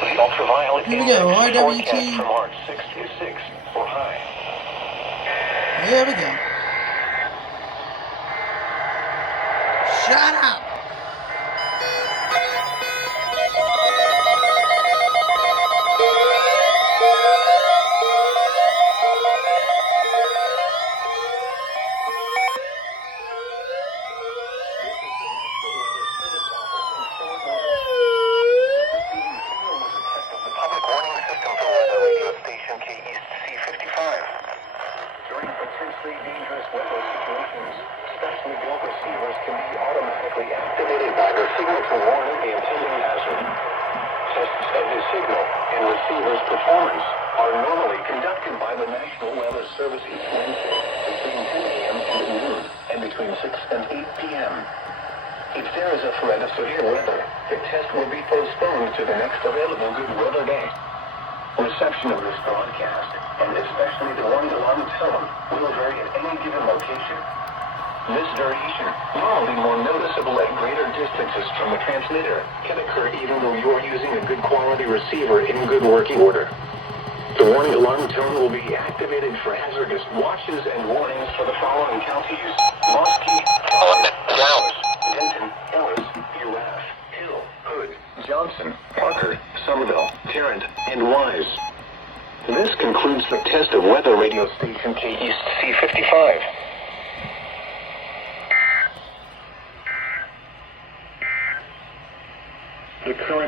The ultraviolet Here we go, index forecast IWT. for March 626 for high. There we go. Shut up! Public warning system for weather radio station KEC55. During potentially dangerous weather situations, specially built receivers can be automatically activated by the signal to warn of the impending hazard. Tests of the signal and receiver's performance are normally conducted by the National Weather Service each Wednesday between 10 a.m. and noon and between 6 and 8 p.m. If there is a threat of severe weather, the test will be postponed to the next available good weather day. Reception of this broadcast, and especially the warning alarm tone, will vary at any given location. This variation, normally more noticeable at greater distances from the transmitter, can occur even though you are using a good quality receiver in good working order. The warning alarm tone will be activated for hazardous watches and warnings for the following counties: Muskie, Dallas, Denton, Ellis, Urash, Hill, Hood, Johnson, Parker, Somerville, Tarrant, and Wise. This concludes the test of weather radio station KEC55. The current